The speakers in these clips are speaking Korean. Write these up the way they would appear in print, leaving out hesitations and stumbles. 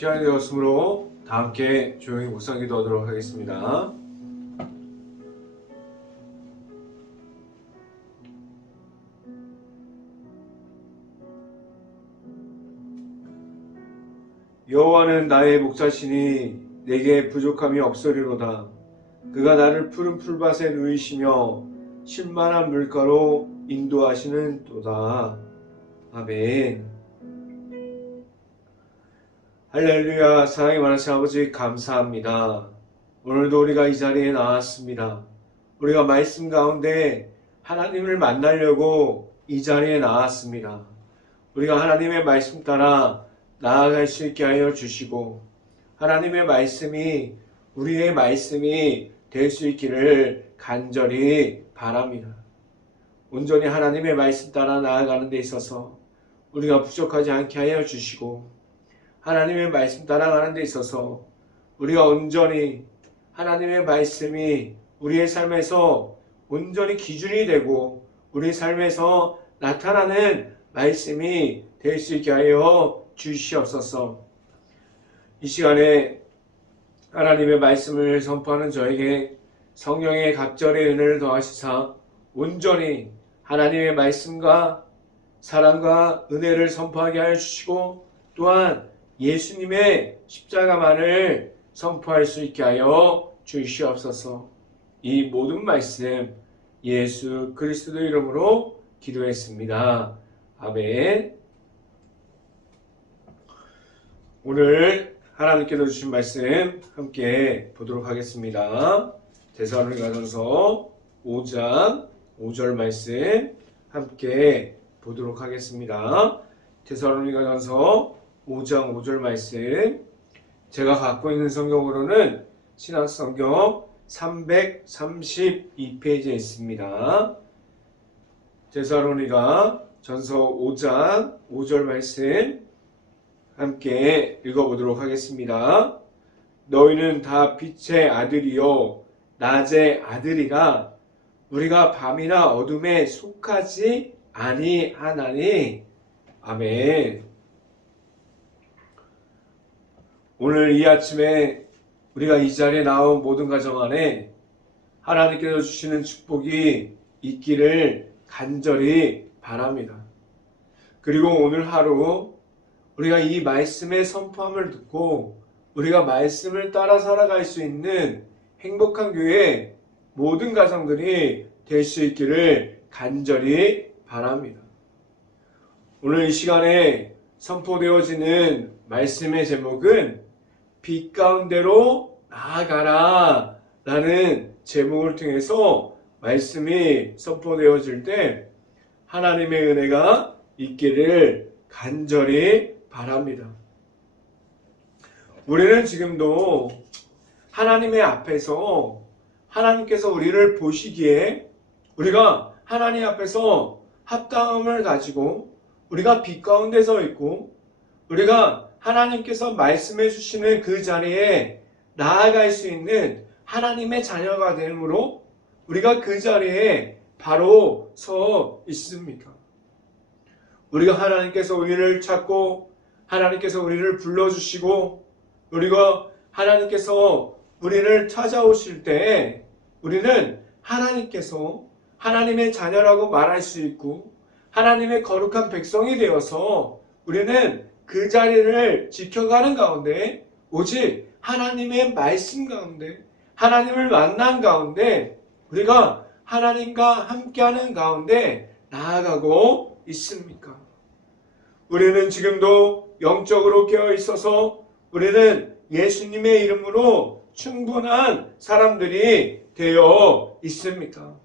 시간이 되었으므로 다 함께 조용히 묵상 기도하도록 하겠습니다. 여호와는 나의 목자시니 내게 부족함이 없으리로다. 그가 나를 푸른 풀밭에 누이시며 쉴만한 물가로 인도하시는 도다. 아멘. 할렐루야. 사랑이 많으신 아버지 감사합니다. 오늘도 우리가 이 자리에 나왔습니다. 우리가 말씀 가운데 하나님을 만나려고 이 자리에 나왔습니다. 우리가 하나님의 말씀 따라 나아갈 수 있게 하여 주시고 하나님의 말씀이 우리의 말씀이 될 수 있기를 간절히 바랍니다. 온전히 하나님의 말씀 따라 나아가는 데 있어서 우리가 부족하지 않게 하여 주시고 하나님의 말씀 따라가는 데 있어서 우리가 온전히 하나님의 말씀이 우리의 삶에서 온전히 기준이 되고 우리 삶에서 나타나는 말씀이 될 수 있게 하여 주시옵소서. 이 시간에 하나님의 말씀을 선포하는 저에게 성령의 갑절의 은혜를 더하시사 온전히 하나님의 말씀과 사랑과 은혜를 선포하게 하여 주시고 또한 예수님의 십자가만을 선포할 수 있게 하여 주시옵소서. 이 모든 말씀 예수 그리스도 이름으로 기도했습니다. 아멘. 오늘 하나님께서 주신 말씀 함께 보도록 하겠습니다. 데살로니가전서 5장 5절 말씀 함께 보도록 하겠습니다. 데살로니가전서 5장 5절 말씀, 제가 갖고 있는 성경으로는 신약성경 332페이지에 있습니다. 데살로니가 전서 5장 5절 말씀 함께 읽어보도록 하겠습니다. 너희는 다 빛의 아들이요 낮의 아들이라. 우리가 밤이나 어둠에 속하지 아니하나니. 아멘. 오늘 이 아침에 우리가 이 자리에 나온 모든 가정 안에 하나님께서 주시는 축복이 있기를 간절히 바랍니다. 그리고 오늘 하루 우리가 이 말씀의 선포함을 듣고 우리가 말씀을 따라 살아갈 수 있는 행복한 교회 모든 가정들이 될 수 있기를 간절히 바랍니다. 오늘 이 시간에 선포되어지는 말씀의 제목은 빛 가운데로 나아가라 라는 제목을 통해서 말씀이 선포되어질 때 하나님의 은혜가 있기를 간절히 바랍니다. 우리는 지금도 하나님의 앞에서 하나님께서 우리를 보시기에 우리가 하나님 앞에서 합당함을 가지고 우리가 빛 가운데 서 있고 우리가 하나님께서 말씀해 주시는 그 자리에 나아갈 수 있는 하나님의 자녀가 되므로 우리가 그 자리에 바로 서 있습니다. 우리가 하나님께서 우리를 찾고 하나님께서 우리를 불러주시고 우리가 하나님께서 우리를 찾아오실 때 우리는 하나님께서 하나님의 자녀라고 말할 수 있고 하나님의 거룩한 백성이 되어서 우리는 그 자리를 지켜가는 가운데 오직 하나님의 말씀 가운데 하나님을 만난 가운데 우리가 하나님과 함께하는 가운데 나아가고 있습니까? 우리는 지금도 영적으로 깨어 있어서 우리는 예수님의 이름으로 충분한 사람들이 되어 있습니까?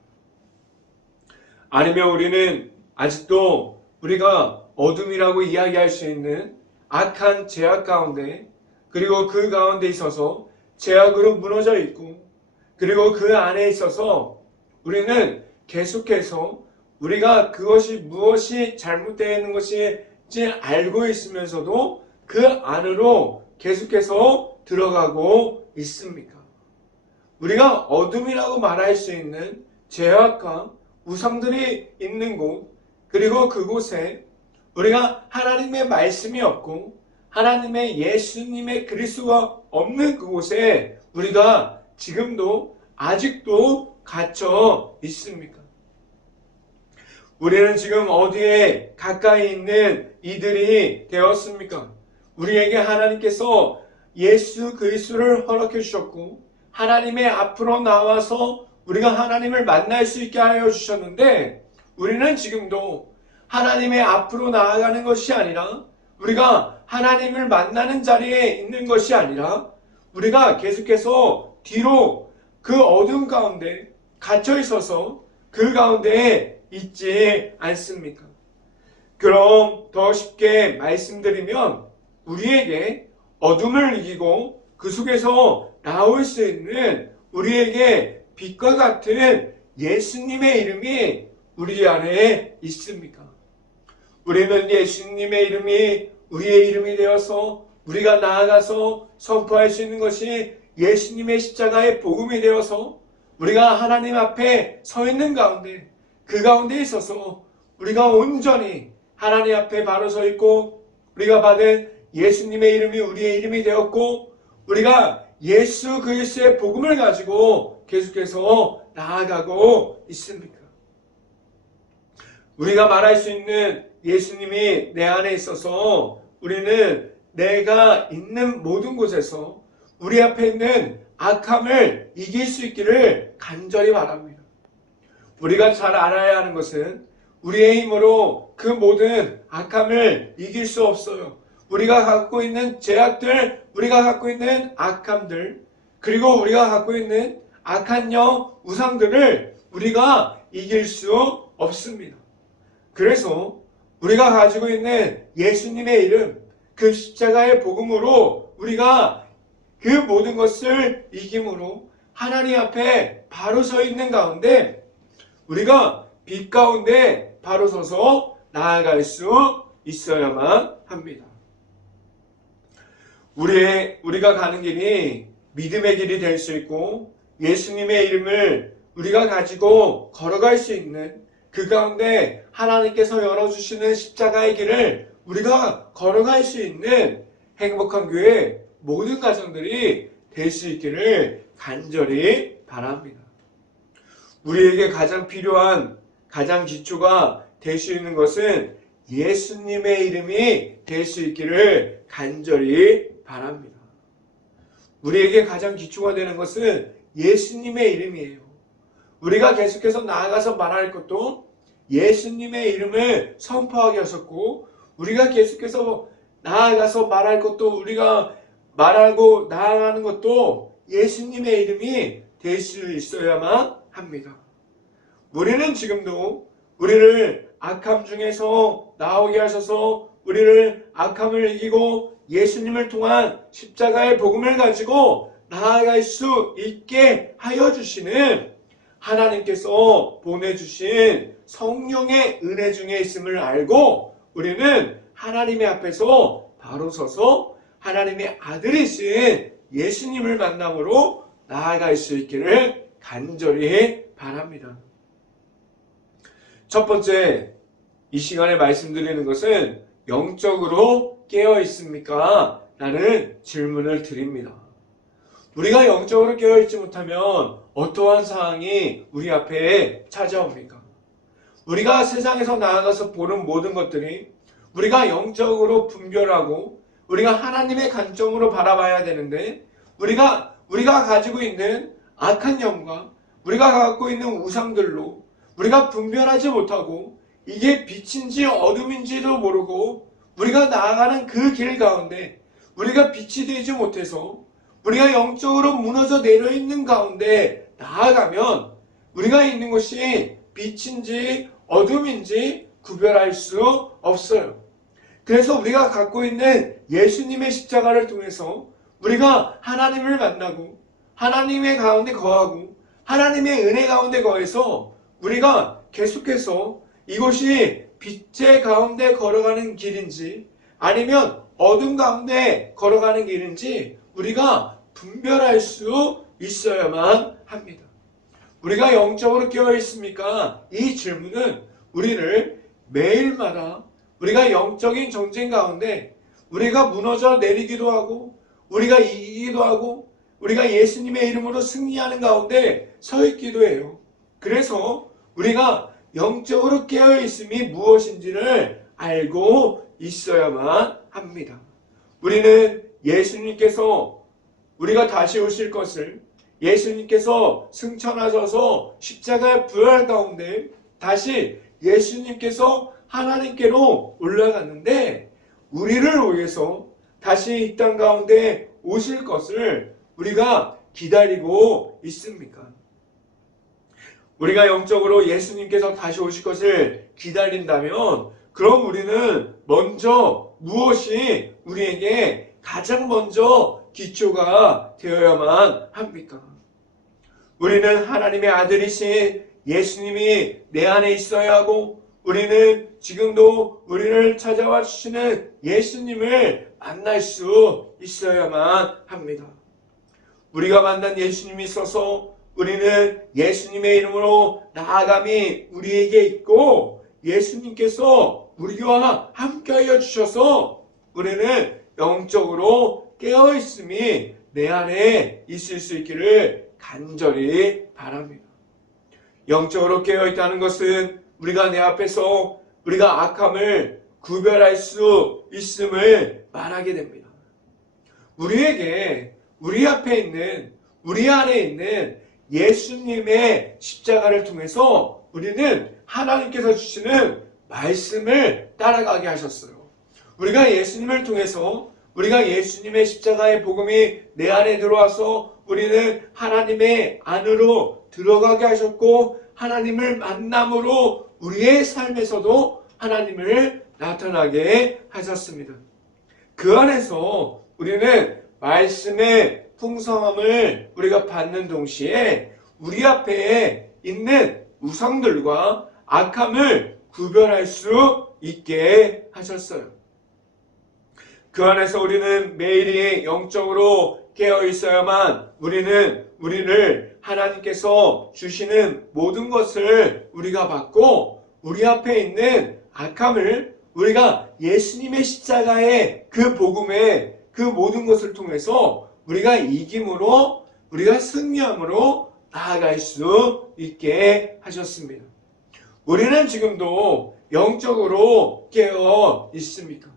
아니면 우리는 아직도 우리가 어둠이라고 이야기할 수 있는 악한 죄악 가운데 그리고 그 가운데 있어서 죄악으로 무너져 있고 그리고 그 안에 있어서 우리는 계속해서 우리가 그것이 무엇이 잘못되어 있는 것인지 알고 있으면서도 그 안으로 계속해서 들어가고 있습니까? 우리가 어둠이라고 말할 수 있는 죄악과 우상들이 있는 곳 그리고 그곳에 우리가 하나님의 말씀이 없고 하나님의 예수님의 그리스도가 없는 그곳에 우리가 지금도 아직도 갇혀 있습니까? 우리는 지금 어디에 가까이 있는 이들이 되었습니까? 우리에게 하나님께서 예수 그리스도를 허락해 주셨고 하나님의 앞으로 나와서 우리가 하나님을 만날 수 있게 하여 주셨는데 우리는 지금도 하나님의 앞으로 나아가는 것이 아니라 우리가 하나님을 만나는 자리에 있는 것이 아니라 우리가 계속해서 뒤로 그 어둠 가운데 갇혀 있어서 그 가운데에 있지 않습니까? 그럼 더 쉽게 말씀드리면 우리에게 어둠을 이기고 그 속에서 나올 수 있는 우리에게 빛과 같은 예수님의 이름이 우리 안에 있습니까? 우리는 예수님의 이름이 우리의 이름이 되어서 우리가 나아가서 선포할 수 있는 것이 예수님의 십자가의 복음이 되어서 우리가 하나님 앞에 서 있는 가운데 그 가운데 있어서 우리가 온전히 하나님 앞에 바로 서 있고 우리가 받은 예수님의 이름이 우리의 이름이 되었고 우리가 예수 그리스도의 복음을 가지고 계속해서 나아가고 있습니까? 우리가 말할 수 있는 예수님이 내 안에 있어서 우리는 내가 있는 모든 곳에서 우리 앞에 있는 악함을 이길 수 있기를 간절히 바랍니다. 우리가 잘 알아야 하는 것은 우리의 힘으로 그 모든 악함을 이길 수 없어요. 우리가 갖고 있는 죄악들, 우리가 갖고 있는 악함들, 그리고 우리가 갖고 있는 악한 영, 우상들을 우리가 이길 수 없습니다. 그래서 우리가 가지고 있는 예수님의 이름, 그 십자가의 복음으로 우리가 그 모든 것을 이김으로 하나님 앞에 바로 서 있는 가운데 우리가 빛 가운데 바로 서서 나아갈 수 있어야만 합니다. 우리가 가는 길이 믿음의 길이 될 수 있고 예수님의 이름을 우리가 가지고 걸어갈 수 있는 그 가운데 하나님께서 열어주시는 십자가의 길을 우리가 걸어갈 수 있는 행복한 교회 모든 가정들이 될 수 있기를 간절히 바랍니다. 우리에게 가장 필요한 가장 기초가 될 수 있는 것은 예수님의 이름이 될 수 있기를 간절히 바랍니다. 우리에게 가장 기초가 되는 것은 예수님의 이름이에요. 우리가 계속해서 나아가서 말할 것도 예수님의 이름을 선포하게 하셨고 우리가 계속해서 나아가서 말할 것도 우리가 말하고 나아가는 것도 예수님의 이름이 될 수 있어야만 합니다. 우리는 지금도 우리를 악함 중에서 나오게 하셔서 우리를 악함을 이기고 예수님을 통한 십자가의 복음을 가지고 나아갈 수 있게 하여 주시는 하나님께서 보내주신 성령의 은혜 중에 있음을 알고 우리는 하나님의 앞에서 바로 서서 하나님의 아들이신 예수님을 만남으로 나아갈 수 있기를 간절히 바랍니다. 첫 번째, 이 시간에 말씀드리는 것은 영적으로 깨어 있습니까? 라는 질문을 드립니다. 우리가 영적으로 깨어 있지 못하면 어떠한 상황이 우리 앞에 찾아옵니까? 우리가 세상에서 나아가서 보는 모든 것들이 우리가 영적으로 분별하고 우리가 하나님의 관점으로 바라봐야 되는데 우리가 가지고 있는 악한 영과 우리가 갖고 있는 우상들로 우리가 분별하지 못하고 이게 빛인지 어둠인지도 모르고 우리가 나아가는 그 길 가운데 우리가 빛이 되지 못해서 우리가 영적으로 무너져 내려있는 가운데 나아가면 우리가 있는 것이 빛인지 어둠인지 구별할 수 없어요. 그래서 우리가 갖고 있는 예수님의 십자가를 통해서 우리가 하나님을 만나고 하나님의 가운데 거하고 하나님의 은혜 가운데 거해서 우리가 계속해서 이곳이 빛의 가운데 걸어가는 길인지 아니면 어둠 가운데 걸어가는 길인지 우리가 분별할 수 있어야만 합니다. 우리가 영적으로 깨어 있습니까? 이 질문은 우리를 매일마다 우리가 영적인 전쟁 가운데 우리가 무너져 내리기도 하고 우리가 이기기도 하고 우리가 예수님의 이름으로 승리하는 가운데 서 있기도 해요. 그래서 우리가 영적으로 깨어있음이 무엇인지를 알고 있어야만 합니다. 우리는 예수님께서 우리가 다시 오실 것을, 예수님께서 승천하셔서 십자가의 부활 가운데 다시 예수님께서 하나님께로 올라갔는데 우리를 위해서 다시 이 땅 가운데 오실 것을 우리가 기다리고 있습니까? 우리가 영적으로 예수님께서 다시 오실 것을 기다린다면 그럼 우리는 먼저 무엇이 우리에게 가장 먼저 기초가 되어야만 합니까? 우리는 하나님의 아들이신 예수님이 내 안에 있어야 하고 우리는 지금도 우리를 찾아와 주시는 예수님을 만날 수 있어야만 합니다. 우리가 만난 예수님이 있어서 우리는 예수님의 이름으로 나아감이 우리에게 있고 예수님께서 우리와 함께하여 주셔서 우리는 영적으로 깨어있음이 내 안에 있을 수 있기를 간절히 바랍니다. 영적으로 깨어있다는 것은 우리가 내 앞에서 우리가 악함을 구별할 수 있음을 말하게 됩니다. 우리에게 우리 앞에 있는 우리 안에 있는 예수님의 십자가를 통해서 우리는 하나님께서 주시는 말씀을 따라가게 하셨어요. 우리가 예수님을 통해서 우리가 예수님의 십자가의 복음이 내 안에 들어와서 우리는 하나님의 안으로 들어가게 하셨고 하나님을 만남으로 우리의 삶에서도 하나님을 나타나게 하셨습니다. 그 안에서 우리는 말씀의 풍성함을 우리가 받는 동시에 우리 앞에 있는 우상들과 악함을 구별할 수 있게 하셨어요. 그 안에서 우리는 매일이 영적으로 깨어 있어야만 우리를 하나님께서 주시는 모든 것을 우리가 받고 우리 앞에 있는 악함을 우리가 예수님의 십자가의 그 복음의 그 모든 것을 통해서 우리가 이김으로 우리가 승리함으로 나아갈 수 있게 하셨습니다. 우리는 지금도 영적으로 깨어 있습니까?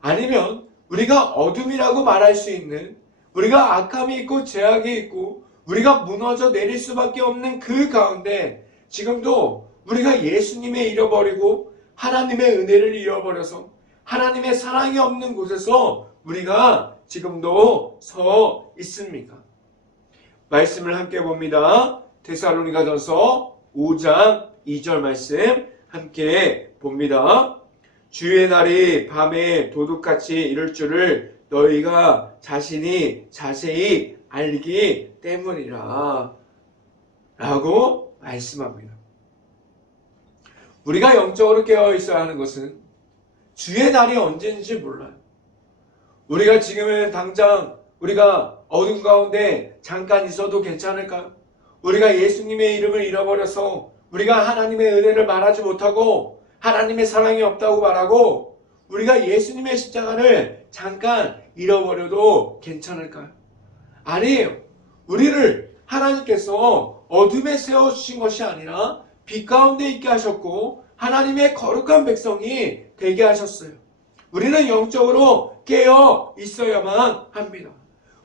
아니면 우리가 어둠이라고 말할 수 있는 우리가 악함이 있고 죄악이 있고 우리가 무너져 내릴 수밖에 없는 그 가운데 지금도 우리가 예수님을 잃어버리고 하나님의 은혜를 잃어버려서 하나님의 사랑이 없는 곳에서 우리가 지금도 서 있습니까? 말씀을 함께 봅니다. 데살로니가전서 5장 2절 말씀 함께 봅니다. 주의 날이 밤에 도둑같이 이를 줄을 너희가 자신이 자세히 알기 때문이라 라고 말씀합니다. 우리가 영적으로 깨어 있어야 하는 것은 주의 날이 언제인지 몰라요. 우리가 지금은 당장 우리가 어둠 가운데 잠깐 있어도 괜찮을까요? 우리가 예수님의 이름을 잃어버려서 우리가 하나님의 은혜를 말하지 못하고 하나님의 사랑이 없다고 말하고 우리가 예수님의 십자가를 잠깐 잃어버려도 괜찮을까요? 아니에요. 우리를 하나님께서 어둠에 세워주신 것이 아니라 빛 가운데 있게 하셨고 하나님의 거룩한 백성이 되게 하셨어요. 우리는 영적으로 깨어 있어야만 합니다.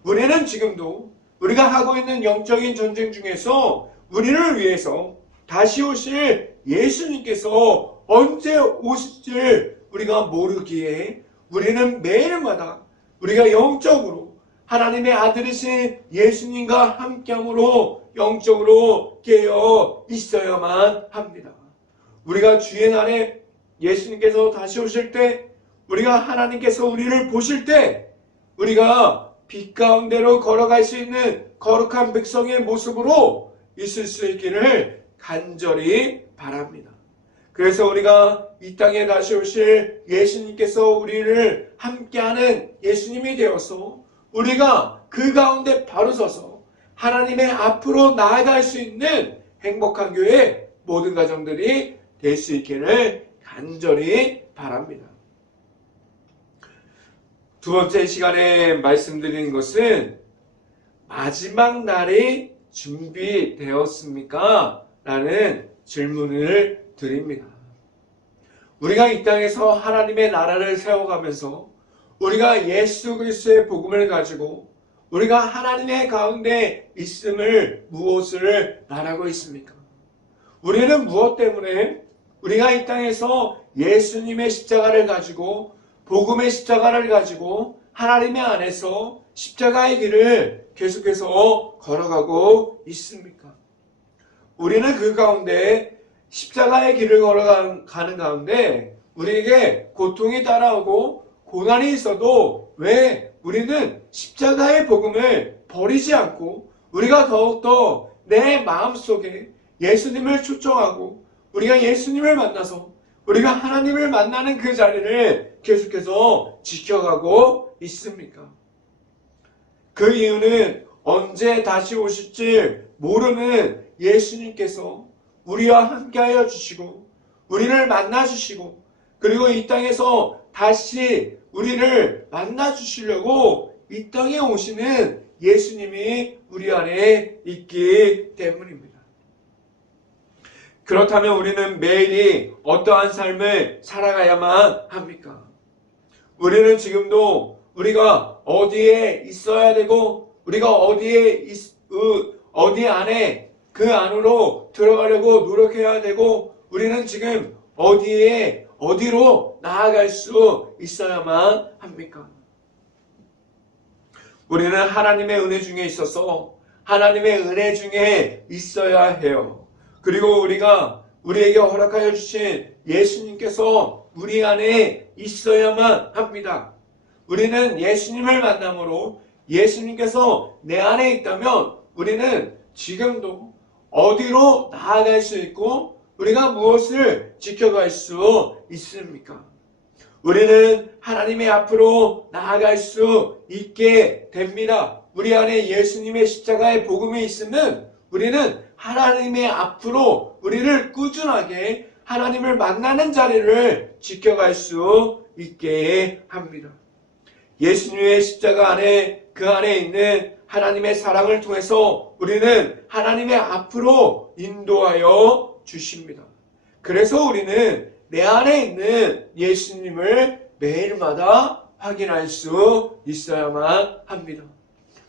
우리는 지금도 우리가 하고 있는 영적인 전쟁 중에서 우리를 위해서 다시 오실 예수님께서 언제 오실지 우리가 모르기에 우리는 매일마다 우리가 영적으로 하나님의 아들이신 예수님과 함께함으로 영적으로 깨어 있어야만 합니다. 우리가 주의 날에 예수님께서 다시 오실 때 우리가 하나님께서 우리를 보실 때 우리가 빛 가운데로 걸어갈 수 있는 거룩한 백성의 모습으로 있을 수 있기를 간절히 바랍니다. 그래서 우리가 이 땅에 다시 오실 예수님께서 우리를 함께하는 예수님이 되어서 우리가 그 가운데 바로 서서 하나님의 앞으로 나아갈 수 있는 행복한 교회 모든 가정들이 될 수 있기를 간절히 바랍니다. 두 번째 시간에 말씀드린 것은 마지막 날이 준비되었습니까? 라는 질문을 드립니다. 우리가 이 땅에서 하나님의 나라를 세워가면서 우리가 예수 그리스도의 복음을 가지고 우리가 하나님의 가운데 있음을 무엇을 말하고 있습니까? 우리는 무엇 때문에 우리가 이 땅에서 예수님의 십자가를 가지고 복음의 십자가를 가지고 하나님의 안에서 십자가의 길을 계속해서 걸어가고 있습니까? 우리는 그 가운데 십자가의 길을 걸어가는 가운데 우리에게 고통이 따라오고 고난이 있어도 왜 우리는 십자가의 복음을 버리지 않고 우리가 더욱더 내 마음속에 예수님을 초청하고 우리가 예수님을 만나서 우리가 하나님을 만나는 그 자리를 계속해서 지켜가고 있습니까? 그 이유는 언제 다시 오실지 모르는 예수님께서 우리와 함께하여 주시고 우리를 만나 주시고 그리고 이 땅에서 다시 우리를 만나 주시려고 이 땅에 오시는 예수님이 우리 안에 있기 때문입니다. 그렇다면 우리는 매일이 어떠한 삶을 살아가야만 합니까? 우리는 지금도 우리가 어디에 있어야 되고 우리가 어디 안에 그 안으로 들어가려고 노력해야 되고 우리는 지금 어디로 나아갈 수 있어야만 합니까? 우리는 하나님의 은혜 중에 있어서 하나님의 은혜 중에 있어야 해요. 그리고 우리가 우리에게 허락하여 주신 예수님께서 우리 안에 있어야만 합니다. 우리는 예수님을 만남으로 예수님께서 내 안에 있다면 우리는 지금도 어디로 나아갈 수 있고 우리가 무엇을 지켜갈 수 있습니까? 우리는 하나님의 앞으로 나아갈 수 있게 됩니다. 우리 안에 예수님의 십자가의 복음이 있으면 우리는 하나님의 앞으로 우리를 꾸준하게 하나님을 만나는 자리를 지켜갈 수 있게 합니다. 예수님의 십자가 안에 그 안에 있는 하나님의 사랑을 통해서 우리는 하나님의 앞으로 인도하여 주십니다. 그래서 우리는 내 안에 있는 예수님을 매일마다 확인할 수 있어야만 합니다.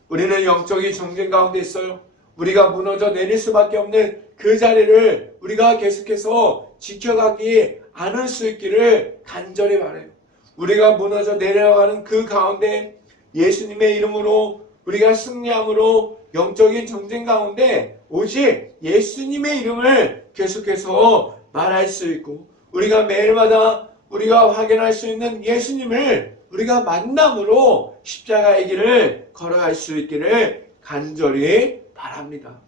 우리는 영적인 정쟁 가운데 있어요. 우리가 무너져 내릴 수밖에 없는 그 자리를 우리가 계속해서 지켜가기 않을 수 있기를 간절히 바라요. 우리가 무너져 내려가는 그 가운데 예수님의 이름으로 우리가 승리함으로 영적인 정쟁 가운데 오직 예수님의 이름을 계속해서 말할 수 있고 우리가 매일마다 우리가 확인할 수 있는 예수님을 우리가 만남으로 십자가의 길을 걸어갈 수 있기를 간절히 바랍니다.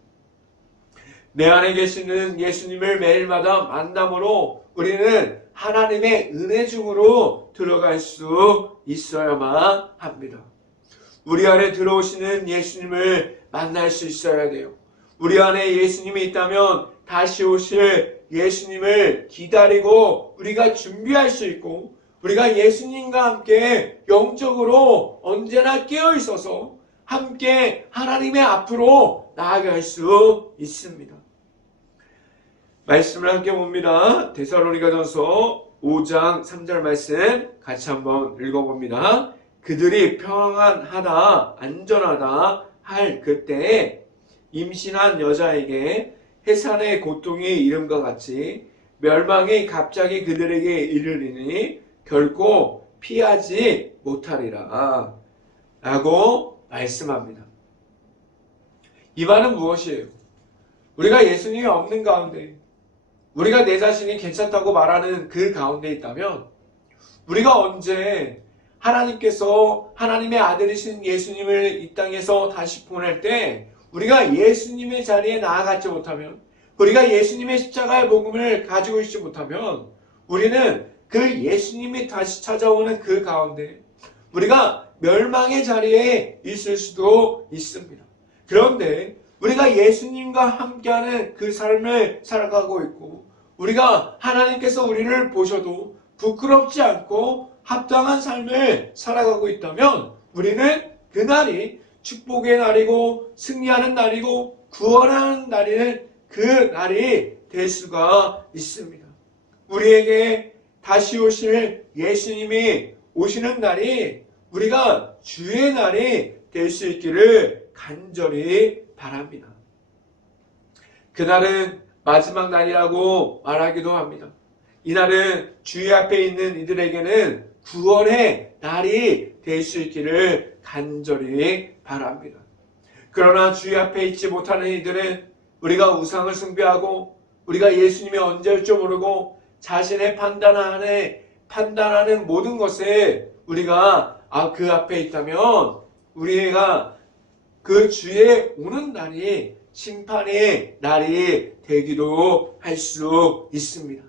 내 안에 계시는 예수님을 매일마다 만남으로 우리는 하나님의 은혜 중으로 들어갈 수 있어야만 합니다. 우리 안에 들어오시는 예수님을 만날 수 있어야 돼요. 우리 안에 예수님이 있다면 다시 오실 예수님을 기다리고 우리가 준비할 수 있고 우리가 예수님과 함께 영적으로 언제나 깨어 있어서 함께 하나님의 앞으로 나아갈 수 있습니다. 말씀을 함께 봅니다. 데살로니가전서 5장 3절 말씀 같이 한번 읽어봅니다. 그들이 평안하다 안전하다 할 그때에 임신한 여자에게 해산의 고통이 이름과 같이 멸망이 갑자기 그들에게 이르리니 결코 피하지 못하리라 라고 말씀합니다. 이 말은 무엇이에요? 우리가 예수님이 없는 가운데 우리가 내 자신이 괜찮다고 말하는 그 가운데 있다면 우리가 언제 하나님께서 하나님의 아들이신 예수님을 이 땅에서 다시 보낼 때 우리가 예수님의 자리에 나아가지 못하면 우리가 예수님의 십자가의 복음을 가지고 있지 못하면 우리는 그 예수님이 다시 찾아오는 그 가운데 우리가 멸망의 자리에 있을 수도 있습니다. 그런데 우리가 예수님과 함께하는 그 삶을 살아가고 있고 우리가 하나님께서 우리를 보셔도 부끄럽지 않고 합당한 삶을 살아가고 있다면 우리는 그날이 축복의 날이고 승리하는 날이고 구원하는 날이 그 날이 될 수가 있습니다. 우리에게 다시 오실 예수님이 오시는 날이 우리가 주의 날이 될 수 있기를 간절히 바랍니다. 그날은 마지막 날이라고 말하기도 합니다. 이날은 주의 앞에 있는 이들에게는 구원의 날이 될 수 있기를 간절히 바랍니다. 그러나 주의 앞에 있지 못하는 이들은 우리가 우상을 숭배하고 우리가 예수님이 언제 올 줄 모르고 자신의 판단하는 모든 것에 우리가 그 앞에 있다면 우리가 그 주의 오는 날이 심판의 날이 되기도 할 수 있습니다.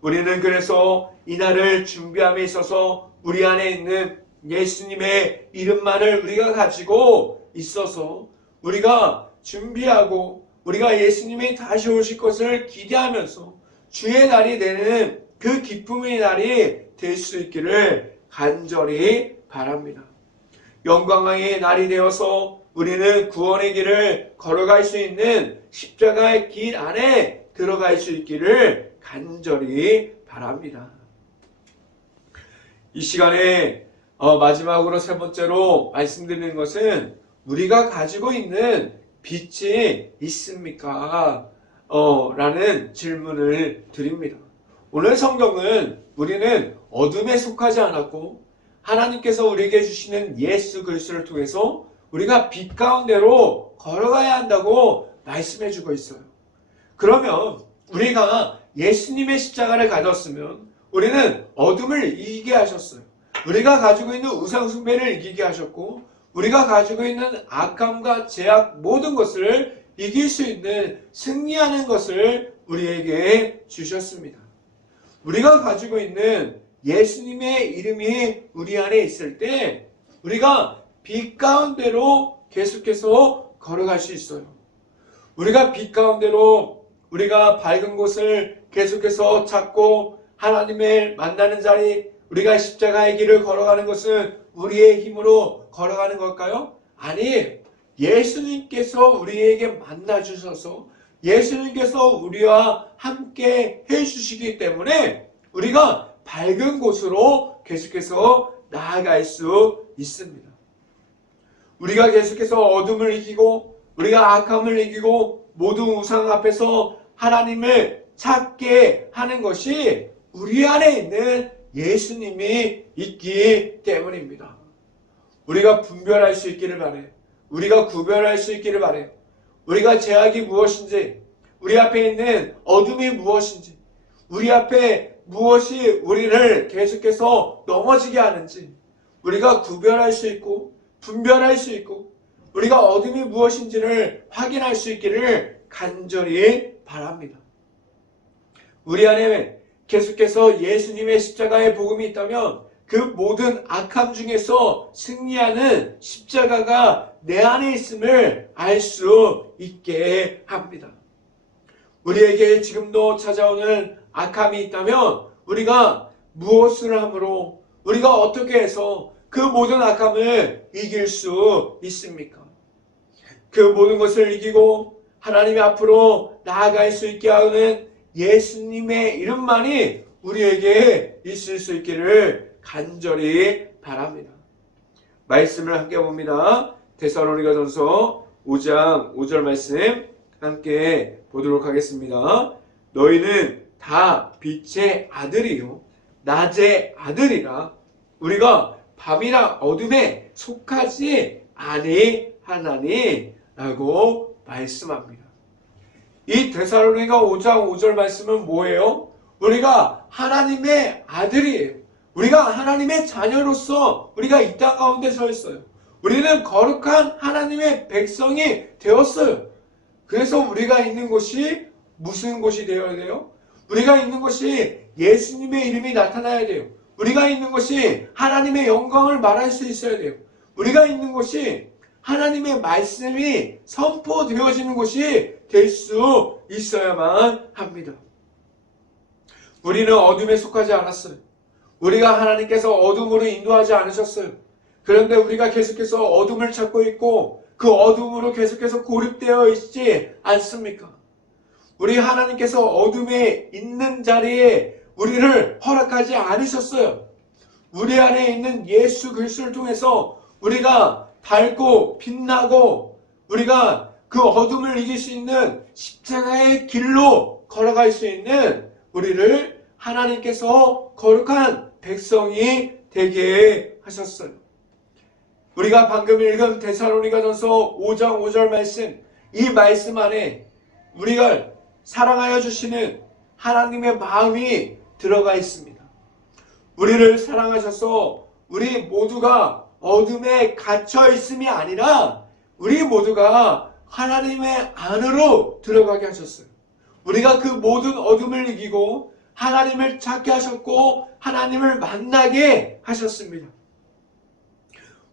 우리는 그래서 이 날을 준비함에 있어서 우리 안에 있는 예수님의 이름만을 우리가 가지고 있어서 우리가 준비하고 우리가 예수님이 다시 오실 것을 기대하면서 주의 날이 되는 그 기쁨의 날이 될 수 있기를 간절히 바랍니다. 영광의 날이 되어서 우리는 구원의 길을 걸어갈 수 있는 십자가의 길 안에 들어갈 수 있기를 간절히 바랍니다. 이 시간에 마지막으로 세 번째로 말씀드리는 것은 우리가 가지고 있는 빛이 있습니까? 라는 질문을 드립니다. 오늘 성경은 우리는 어둠에 속하지 않았고 하나님께서 우리에게 주시는 예수 그리스도를 통해서 우리가 빛 가운데로 걸어가야 한다고 말씀해 주고 있어요. 그러면 우리가 예수님의 십자가를 가졌으면 우리는 어둠을 이기게 하셨어요. 우리가 가지고 있는 우상 숭배를 이기게 하셨고 우리가 가지고 있는 악함과 죄악 모든 것을 이길 수 있는 승리하는 것을 우리에게 주셨습니다. 우리가 가지고 있는 예수님의 이름이 우리 안에 있을 때 우리가 빛 가운데로 계속해서 걸어갈 수 있어요. 우리가 빛 가운데로 우리가 밝은 곳을 계속해서 찾고 하나님을 만나는 자리, 우리가 십자가의 길을 걸어가는 것은 우리의 힘으로 걸어가는 걸까요? 아니, 예수님께서 우리에게 만나주셔서 예수님께서 우리와 함께 해주시기 때문에 우리가 밝은 곳으로 계속해서 나아갈 수 있습니다. 우리가 계속해서 어둠을 이기고 우리가 악함을 이기고 모든 우상 앞에서 하나님을 찾게 하는 것이 우리 안에 있는 예수님이 있기 때문입니다. 우리가 분별할 수 있기를 바라요. 우리가 구별할 수 있기를 바라요. 우리가 죄악이 무엇인지, 우리 앞에 있는 어둠이 무엇인지, 우리 앞에 무엇이 우리를 계속해서 넘어지게 하는지 우리가 구별할 수 있고 분별할 수 있고 우리가 어둠이 무엇인지를 확인할 수 있기를 간절히 바랍니다. 우리 안에 계속해서 예수님의 십자가의 복음이 있다면 그 모든 악함 중에서 승리하는 십자가가 내 안에 있음을 알 수 있게 합니다. 우리에게 지금도 찾아오는 악함이 있다면 우리가 무엇을 함으로 우리가 어떻게 해서 그 모든 악함을 이길 수 있습니까? 그 모든 것을 이기고 하나님 앞으로 나아갈 수 있게 하는 예수님의 이름만이 우리에게 있을 수 있기를 간절히 바랍니다. 말씀을 함께 봅니다. 데살로니가전서 5장 5절 말씀 함께 보도록 하겠습니다. 너희는 다 빛의 아들이요 낮의 아들이라 우리가 밤이나 어둠에 속하지 아니하나니 라고 말씀합니다. 이 데살로니가 5장 5절 말씀은 뭐예요? 우리가 하나님의 아들이에요. 우리가 하나님의 자녀로서 우리가 이 땅 가운데 서 있어요. 우리는 거룩한 하나님의 백성이 되었어요. 그래서 우리가 있는 곳이 무슨 곳이 되어야 돼요? 우리가 있는 곳이 예수님의 이름이 나타나야 돼요. 우리가 있는 곳이 하나님의 영광을 말할 수 있어야 돼요. 우리가 있는 곳이 하나님의 말씀이 선포되어지는 곳이 될 수 있어야만 합니다. 우리는 어둠에 속하지 않았어요. 우리가 하나님께서 어둠으로 인도하지 않으셨어요. 그런데 우리가 계속해서 어둠을 찾고 있고 그 어둠으로 계속해서 고립되어 있지 않습니까? 우리 하나님께서 어둠에 있는 자리에 우리를 허락하지 않으셨어요. 우리 안에 있는 예수 그리스도를 통해서 우리가 밝고 빛나고 우리가 그 어둠을 이길 수 있는 십자가의 길로 걸어갈 수 있는 우리를 하나님께서 거룩한 백성이 되게 하셨어요. 우리가 방금 읽은 데살로니가전서 5장 5절 말씀, 이 말씀 안에 우리가 사랑하여 주시는 하나님의 마음이 들어가 있습니다. 우리를 사랑하셔서 우리 모두가 어둠에 갇혀 있음이 아니라 우리 모두가 하나님의 안으로 들어가게 하셨어요. 우리가 그 모든 어둠을 이기고 하나님을 찾게 하셨고 하나님을 만나게 하셨습니다.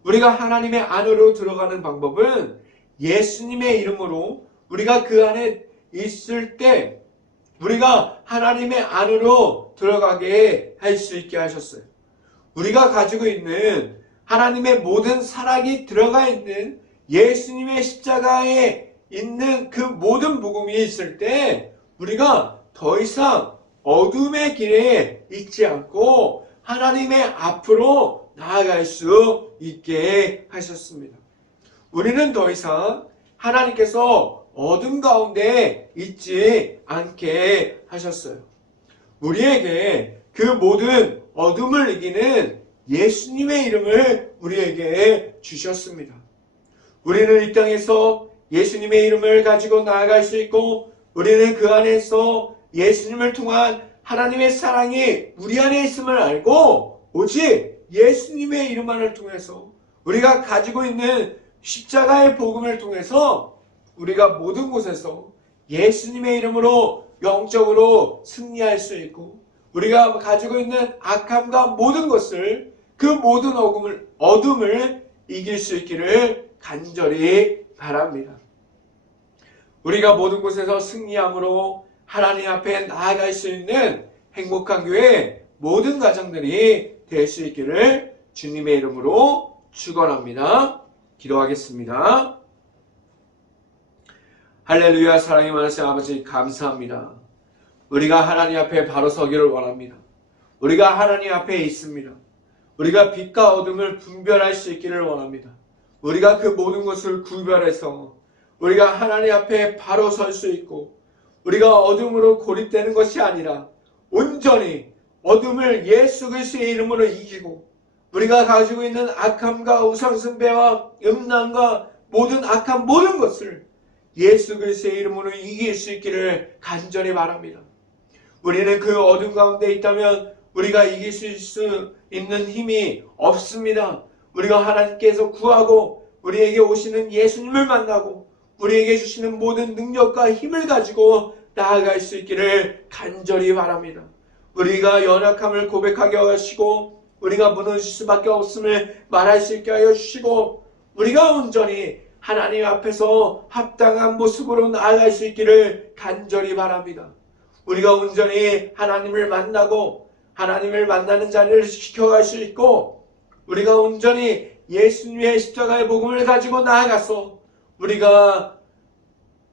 우리가 하나님의 안으로 들어가는 방법은 예수님의 이름으로 우리가 그 안에 있을 때 우리가 하나님의 안으로 들어가게 할 수 있게 하셨어요. 우리가 가지고 있는 하나님의 모든 사랑이 들어가 있는 예수님의 십자가에 있는 그 모든 복음이 있을 때 우리가 더 이상 어둠의 길에 있지 않고 하나님의 앞으로 나아갈 수 있게 하셨습니다. 우리는 더 이상 하나님께서 어둠 가운데 있지 않게 하셨어요. 우리에게 그 모든 어둠을 이기는 예수님의 이름을 우리에게 주셨습니다. 우리는 이 땅에서 예수님의 이름을 가지고 나아갈 수 있고 우리는 그 안에서 예수님을 통한 하나님의 사랑이 우리 안에 있음을 알고 오직 예수님의 이름만을 통해서 우리가 가지고 있는 십자가의 복음을 통해서 우리가 모든 곳에서 예수님의 이름으로 영적으로 승리할 수 있고 우리가 가지고 있는 악함과 모든 것을 그 모든 어둠을 이길 수 있기를 간절히 바랍니다. 우리가 모든 곳에서 승리함으로 하나님 앞에 나아갈 수 있는 행복한 교회 모든 가정들이 될 수 있기를 주님의 이름으로 축원합니다. 기도하겠습니다. 할렐루야. 사랑이 많으신 아버지 감사합니다. 우리가 하나님 앞에 바로 서기를 원합니다. 우리가 하나님 앞에 있습니다. 우리가 빛과 어둠을 분별할 수 있기를 원합니다. 우리가 그 모든 것을 구별해서 우리가 하나님 앞에 바로 설 수 있고 우리가 어둠으로 고립되는 것이 아니라 온전히 어둠을 예수 그리스도의 이름으로 이기고 우리가 가지고 있는 악함과 우상숭배와 음란과 모든 악한 모든 것을 예수 그리스도의 이름으로 이길 수 있기를 간절히 바랍니다. 우리는 그 어둠 가운데 있다면 우리가 이길 수 있는 힘이 없습니다. 우리가 하나님께서 구하고 우리에게 오시는 예수님을 만나고 우리에게 주시는 모든 능력과 힘을 가지고 나아갈 수 있기를 간절히 바랍니다. 우리가 연약함을 고백하게 하시고 우리가 무너질 수밖에 없음을 말할 수 있게 하여 주시고 우리가 온전히 하나님 앞에서 합당한 모습으로 나아갈 수 있기를 간절히 바랍니다. 우리가 온전히 하나님을 만나고 하나님을 만나는 자리를 지켜갈 수 있고 우리가 온전히 예수님의 십자가의 복음을 가지고 나아가서 우리가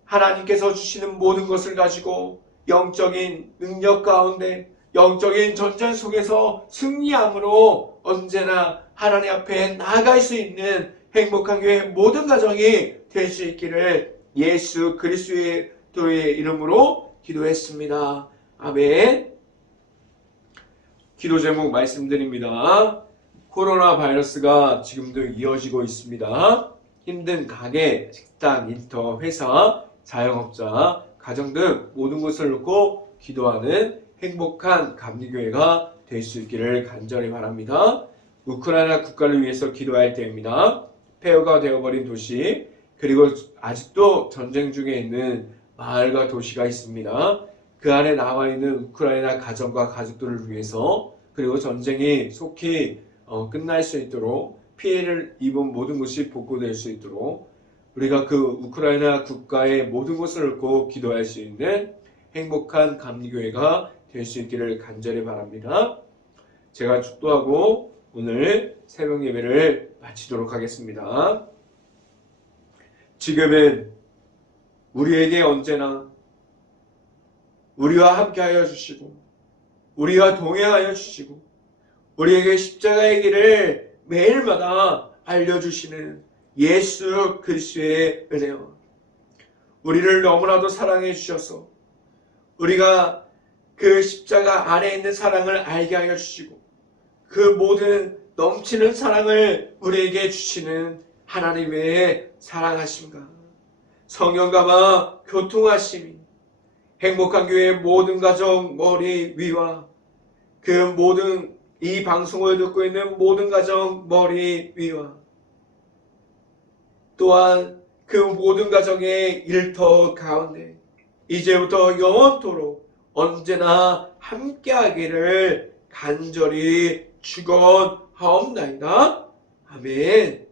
하나님께서 주시는 모든 것을 가지고 영적인 능력 가운데 영적인 전쟁 속에서 승리함으로 언제나 하나님 앞에 나아갈 수 있는 행복한 교회 모든 가정이 될 수 있기를 예수 그리스도의 이름으로 기도했습니다. 아멘. 기도 제목 말씀드립니다. 코로나 바이러스가 지금도 이어지고 있습니다. 힘든 가게, 식당, 일터, 회사, 자영업자, 가정 등 모든 것을 놓고 기도하는 행복한 감리교회가 될 수 있기를 간절히 바랍니다. 우크라이나 국가를 위해서 기도할 때입니다. 폐허가 되어버린 도시, 그리고 아직도 전쟁 중에 있는 마을과 도시가 있습니다. 그 안에 나와 있는 우크라이나 가정과 가족들을 위해서 그리고 전쟁이 속히 끝날 수 있도록 피해를 입은 모든 것이 복구될 수 있도록 우리가 그 우크라이나 국가의 모든 것을 놓고 기도할 수 있는 행복한 감리교회가 될 수 있기를 간절히 바랍니다. 제가 축도하고 오늘 새벽 예배를 마치도록 하겠습니다. 지금은 우리에게 언제나 우리와 함께하여 주시고 우리와 동행하여 주시고 우리에게 십자가의 길을 매일마다 알려주시는 예수 그리스도의 은혜와 우리를 너무나도 사랑해 주셔서 우리가 그 십자가 안에 있는 사랑을 알게 하여 주시고 그 모든 넘치는 사랑을 우리에게 주시는 하나님의 사랑하심과 성령감화 교통하심이 행복한 교회의 모든 가정 머리 위와 그 모든 이 방송을 듣고 있는 모든 가정 머리 위와 또한 그 모든 가정의 일터 가운데 이제부터 영원토록 언제나 함께하기를 간절히 축원하옵나이다. 아멘.